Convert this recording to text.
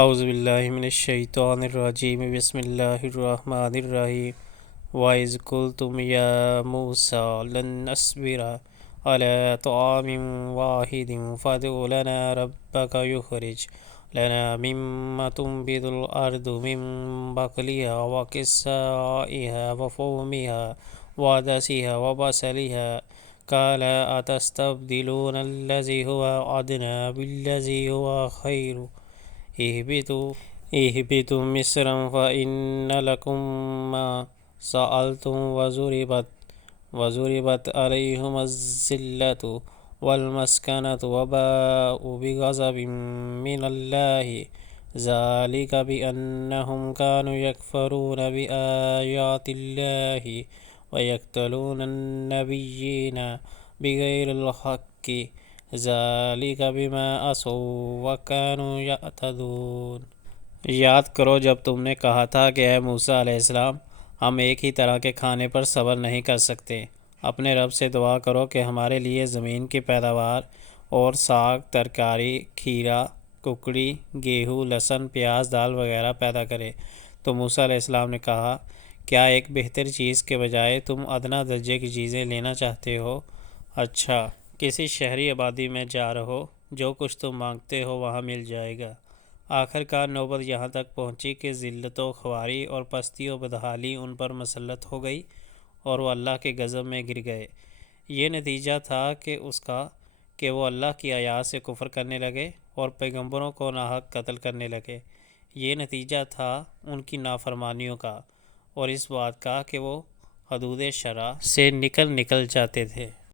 اعوذ باللہ من الشیطان الرجیم، بسم اللہ الرحمن الرحیم۔ وَإِذْ قُلْتُمْ يَا مُوسَىٰ لَن نَّصْبِرَ عَلَىٰ طَعَامٍ وَاحِدٍ فَادْعُ لَنَا رَبَّكَ يُخْرِجْ لَنَا مِمَّا تُنبِتُ الْأَرْضُ مِن بَقْلِهَا وَقِثَّائِهَا وَفُومِهَا وَعَدَسِهَا وَبَصَلِهَا قَالَ أَتَسْتَبْدِلُونَ الَّذِي هُوَ أَدْنَىٰ بِالَّذِي هُوَ خَيْرٌ اهبطوا مصرا فإن لكم ما سألتم وضربت عليهم الذلة والمسكنة وباءوا بغضب من الله ذلك بأنهم كانوا يكفرون بآيات الله ويقتلون النبيين بغير الحق ذلك بما عصوا وكانوا يعتدون۔ یاد کرو جب تم نے کہا تھا کہ اے موسیٰ علیہ السلام، ہم ایک ہی طرح کے کھانے پر صبر نہیں کر سکتے۔ اپنے رب سے دعا کرو کہ ہمارے لیے زمین کی پیداوار اور ساگ، ترکاری، کھیرا، ککڑی، گیہوں، لہسن، پیاز، دال وغیرہ پیدا کرے۔ تو موسیٰ علیہ السلام نے کہا، کیا ایک بہتر چیز کے بجائے تم ادنیٰ درجے کی چیزیں لینا چاہتے ہو؟ اچھا، کسی شہری آبادی میں جا رہو، جو کچھ تم مانگتے ہو وہاں مل جائے گا۔ آخرکار نوبت یہاں تک پہنچی کہ ذلت و خواری اور پستی و بدحالی ان پر مسلط ہو گئی اور وہ اللہ کے غضب میں گر گئے۔ یہ نتیجہ تھا کہ اس کا کہ وہ اللہ کی آیات سے کفر کرنے لگے اور پیغمبروں کو ناحق قتل کرنے لگے۔ یہ نتیجہ تھا ان کی نافرمانیوں کا اور اس بات کا کہ وہ حدود شرع سے نکل جاتے تھے۔